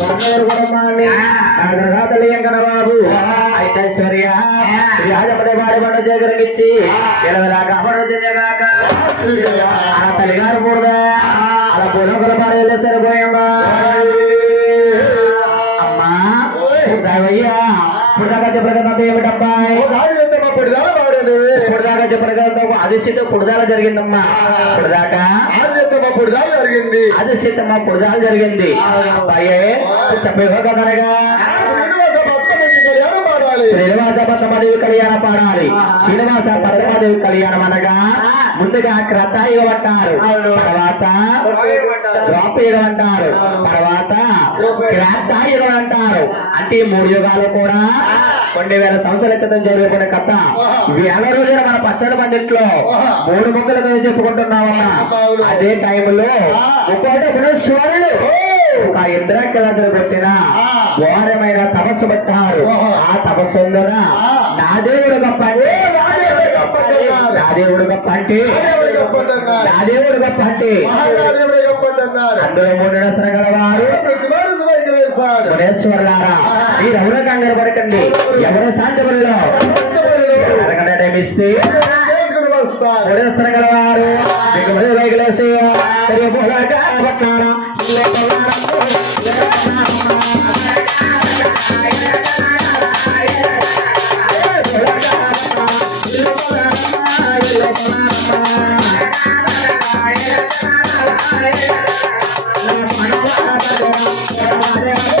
వందరు కుటుంబాన్ని తల్లి వెంకట బాబు ఐశ్వర్య రాజపడే వాడి పంట చేకరించి ఇరవై కాపాడుతుందేగాక ఆ తల్లిగారు పూడదా అలా పొలం కులపాడు వెళ్ళే సరిపోయిందా అమ్మా రావయ్యా ఇప్పుడు దాకా చెప్పడం ఏమిటబ్బా ఇప్పుడు దాకా చెప్పడం అదిశిత పుడదాల జరిగిందమ్మా. ఇప్పుడు దాకా జరిగింది. అదిశితమ్మ పుడదాల జరిగింది. అబ్బాయే చెప్పేవో కదనగా శ్రీనివాస పద్మదేవి కళ్యాణం పాడాలి. శ్రీనివాస పద్మదేవి కళ్యాణం అనగా? ముందుగా క్రతాయుగం అంటారు తర్వాత ద్వాపయుగం అంటారు తర్వాత క్రాంతాయుగం అంటారు అంటే మూడు యుగాలు కూడా కొన్ని వేల సంవత్సరాల క్రితం జరిగిన కథ. వేల రోజుల మన పచ్చడి పండిట్లో. మూడు ముక్కల మీద చెప్పుకుంటున్నామన్నా అదే టైంలో ఒక్కోటి శివరుడు ఒక ఇంద్రకళలు పెట్టిన ఘోరమైన తపస్సు పెట్టారు. ఆ తపస్సు నా దేవుడు గొప్ప నా దేవుడు గొప్ప అంటే నా దేవుడు గొప్ప అంటే. అందులో మూడు దశలు గలవారు. మునేశ్వరులారా మీరు ఎవరో కంగారు పడకండి. ఎవరో శాంతిపురిలో. అరగంట టైం ఇస్తే గలవారు మీకు ముందు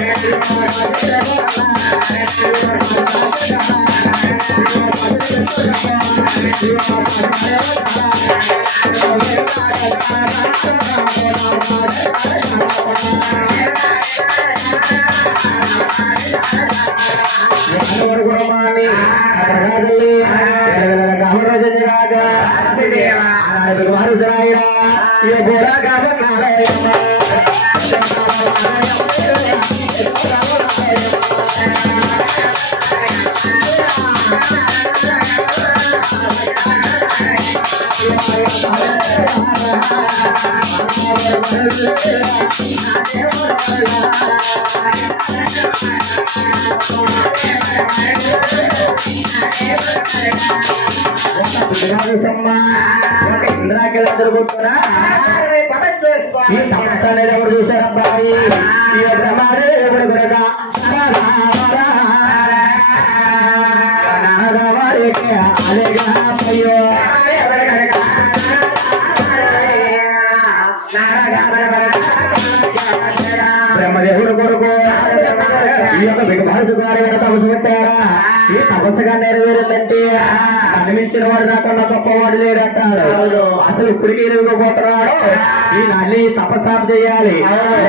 మానవుడు ఇంద్రాకెళ్ళ జరుగుతున్నా ఈ తపస్సు అనేది ఎవరు చూశారు కనిపించిన వాడు కాకుండా గొప్పవాడు లేడంటాడు అసలు ఇప్పటికీ ఎరుగుపోతున్నాడు. ఈ నల్లి తపస్సాపు చేయాలి.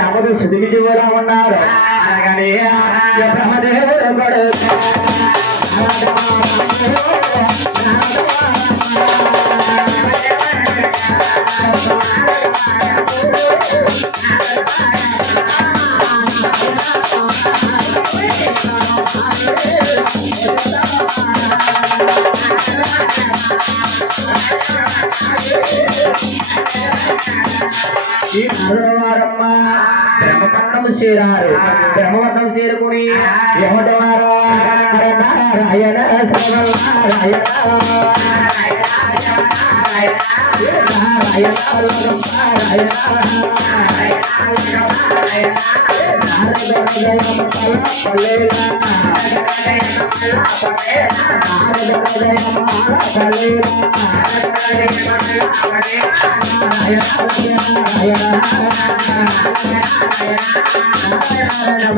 ఎవరు శుద్ధి జీవులా ఉన్నారు అనగానే బ్రహ్మదేవుడు కొడుకు ఈ నరులవారమ్మ బ్రహ్మపట్నం చేరారు బ్రహ్మపట్నం చేరుకుని ఏమంటున్నారా నారాయణ.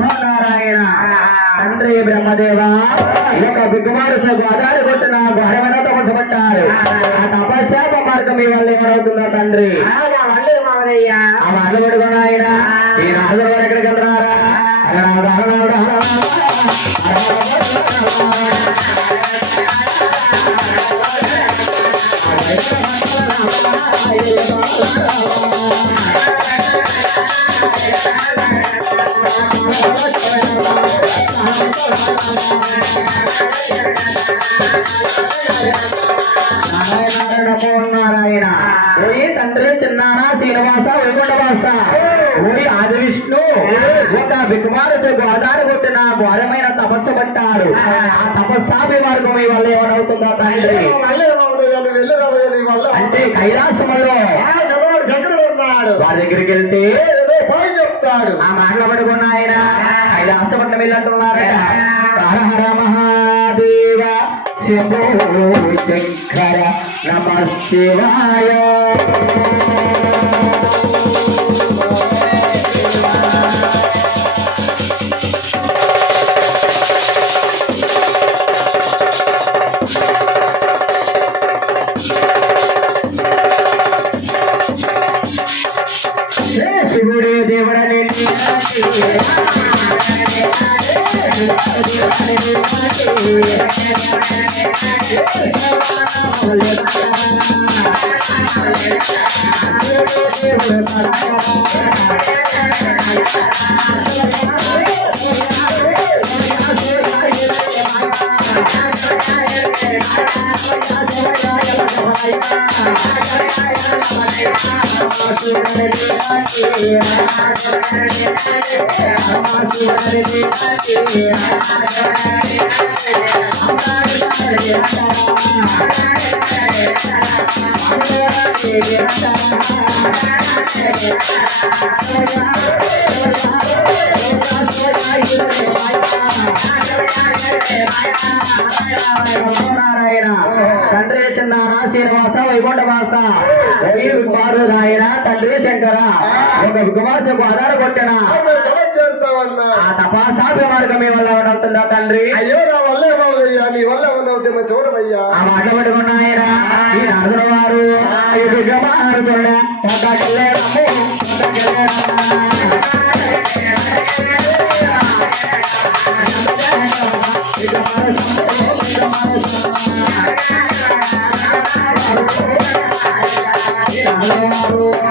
నారాయణ తండ్రి బ్రహ్మదేవ యొక్క బిగ్గుమారు గోదావరి కొట్టిన ఘోరమైన తపస్సుపట్టారు ఆ తపశ్శాప మార్గం మీ వల్ల ఏమవుతుందో తండ్రి? వాళ్ళు పడుకున్న ఆయన ఈ వారు ఎక్కడికి వెళ్తున్నారా నారాయణ. ఓయి తండ్రి చిన్నాన శ్రీనివాస వైకుంఠవాస. ఆది విష్ణు ఒక కొట్టిన ఘోరమైన తపస్సు పట్టారు ఆ తపస్సాపి మార్గం వల్ల తండ్రి? అంటే కైలాసములో వారి దగ్గరికి వెళ్తే చెప్తాడు ఆ మాటలు పడుకున్న ఆయన హర హర మహాదేవ. శంకర నమ శివాయ నారాయణ తండ్రి చిన్నారా శ్రీనివాస వైకుంఠవాస వారు నాయన తండ్రి శంకర ఒక కుమార్తెకు ఆధార కొట్టిన ఆమె జపం చేస్తావన్నా ఆ తపాసాభి మార్గం మీ వల్ల ఉంటుందా తండ్రి అయ్యో నా వల్ల ఏమవుదయ్యా నీ వల్ల ఉన్నవుతే చూడమయ్యా ఆ మాట పట్టుకున్న ఆయన ఈ నాదుల వారు ఈ విగ్రహారుతున్న Yeah.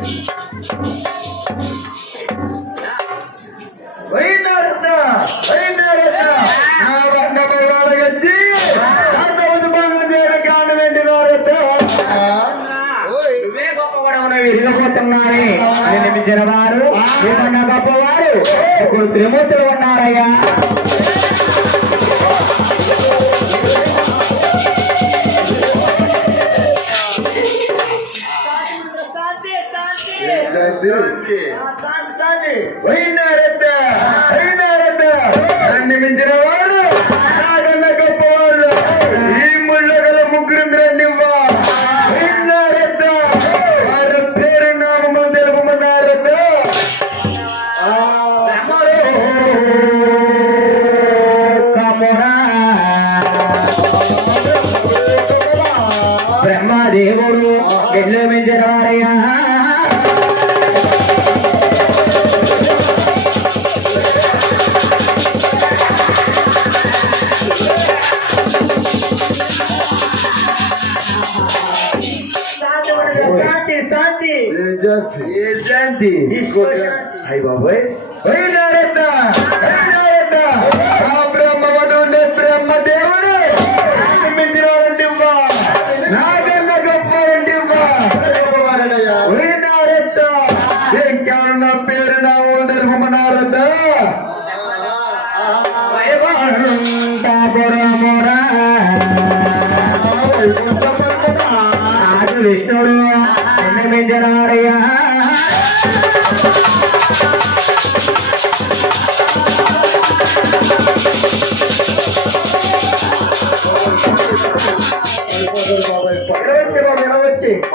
నిర్మించిన వారు ఏమన్నా గొప్పవారు ఇప్పుడు త్రిమూర్తులు ఉన్నారయ్యా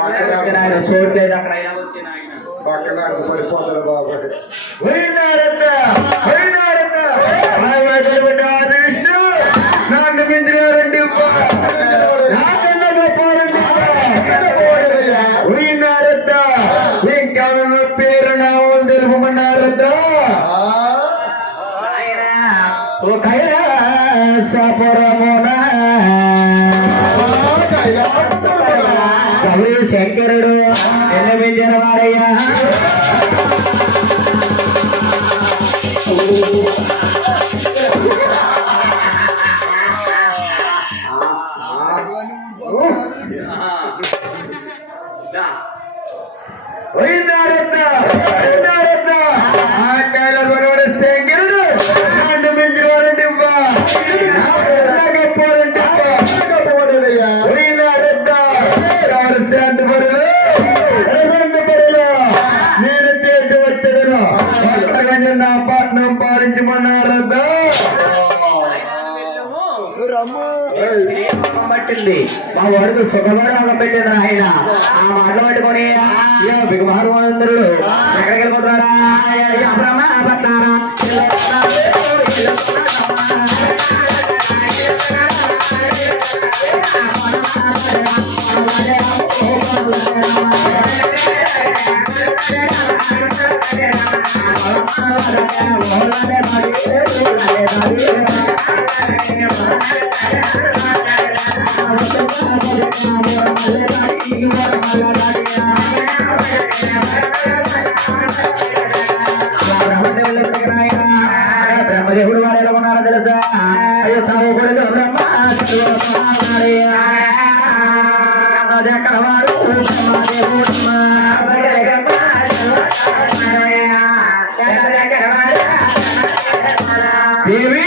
అక్కడ పక్కన పడిపోతాడు బాబాయ్. పట్టింది మా వాడికి సుఖమైన పెట్టింది ఆయన ఆ మాటలు పట్టుకొని బిగుమారు అందరూ ఎక్కడికి వెళ్ళిపోతారా బ్రహ్మ పట్టారా బ్రహ్మదేవుడు వారు ఎలా ఉన్నారో తెలుసా అయ్యో సాగు కొడుకు బ్రహ్మ దేవి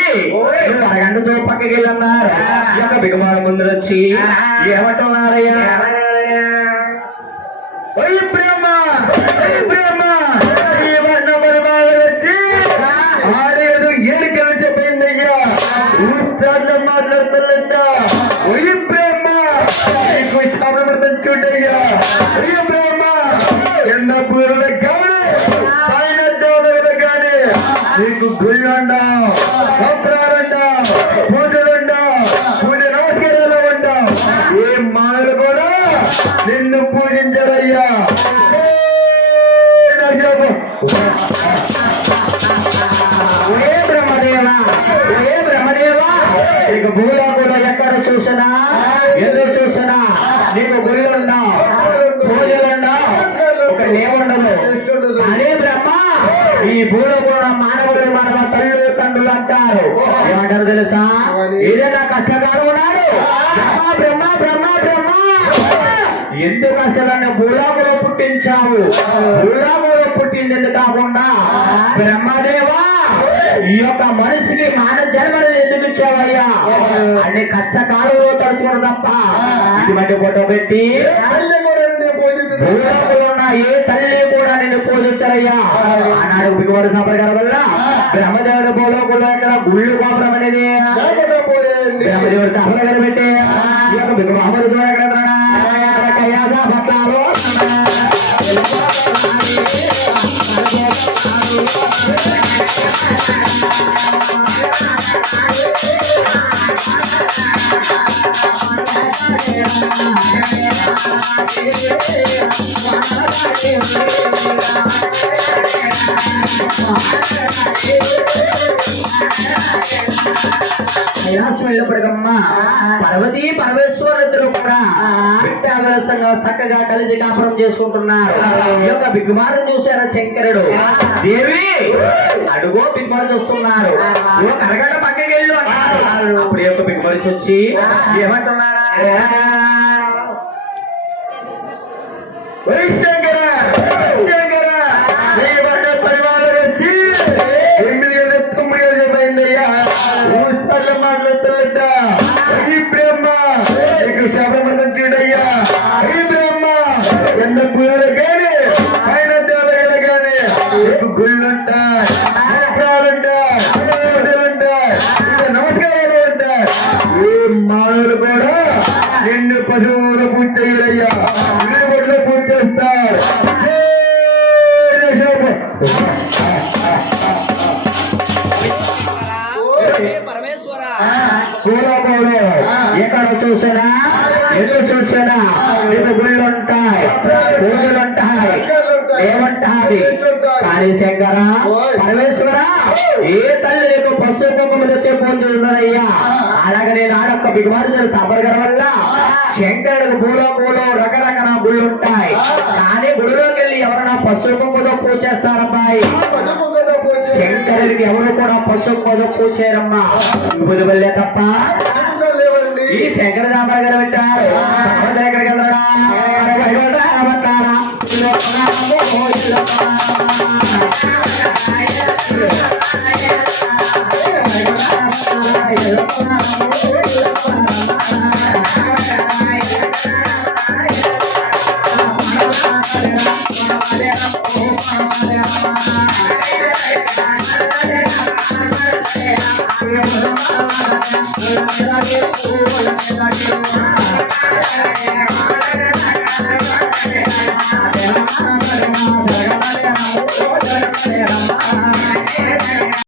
అరగంట పక్కకి వెళ్ళన్నారు బిగమాల ముందు వచ్చి ఏమంటున్నారయ్యా? ఏ బ్రహ్మదేవా నీకు భూలో కూడా ఎక్కడ చూసినా ఎదురు చూసినా నీకు గుళ్ళున్నా పూజలున్నా ఒక లేవుండదు అదే బ్రహ్మ ఈ భూలో కూడా మానవుడు మన తల్లి తండ్రులు అంటారు. ఏమంటారు తెలుసా? ఏదైనా కష్టకాలం ఉన్నాడు బ్రహ్మ బ్రహ్మ బ్రహ్మ ఎందుకు అసలు నన్ను భూలోకంలో పుట్టించావు? భూలోకంలో పుట్టింది కాకుండా బ్రహ్మదేవా ఈ యొక్క మనిషికి మానవ జన్మను ఎందుకు ఇచ్చావయ్యా? అన్ని కష్టకాలంలో తడుచుకోవడం తప్ప. ఇటువంటి ఫోటో పెట్టి కూడా ఏ తల్లి కూడా నిన్ను పూజించారయ్యా? ఆనాడు బిగువారు సంప్రదాయం వల్ల బ్రహ్మదేవుడు భూలోకంలో ఇక్కడ గుళ్ళు గోపురం అనేది. బ్రహ్మదేవుడు సంప్రదాయం పెట్టి ఈ యొక్క బిగు మహమ్మద్ ఎక్కడ కయ్యాస భక్తాలు వెళ్ళినప్పటికమ్మా పార్వతీ పరమేశ్వరుడు కూడా విద్యాభ్యాసంగా చక్కగా కలిసి కాపురం చేసుకుంటున్నారు. ఈ యొక్క బిగ్గుమారు చూశారు శంకరుడు? దేవి అడుగో బిగ్గుమారు చూస్తున్నారు ఓ కరగడ పక్కకి వెళ్ళు అన్నారు అప్పుడు యొక్క బిగ్గుమరిచి వచ్చి ఏమంటున్నారా ఎటు చూసినా నీకు గుళ్ళు ఉంటాయి పూజలు ఉంటాయి ఏమంటాయి కానీ శంకర పరమేశ్వర ఏ తల్లి నీకు పశు కుంకుమ తెచ్చే పూజలున్నారయ్యా అలాగే నేను ఆడొక్క బిగుమారు సంపర్కం వల్ల శంకరుడికి భూలోకంలో రకరకాల గుళ్ళు ఉంటాయి కానీ గుడిలోకి వెళ్ళి ఎవరైనా పశు కుంకుమతో పూజ చేస్తారబ్బాయి పదకొండవ పూజ. శంకరుడికి ఎవరు కూడా పశు కుంకుమ పూజ చేయరమ్మా. తప్ప ఈ శంకర దాబాయి గారు పెట్టారు భగవంతుడు ఎక్కడికి వెళ్తాడా? భగవంతుడా, అవతారా.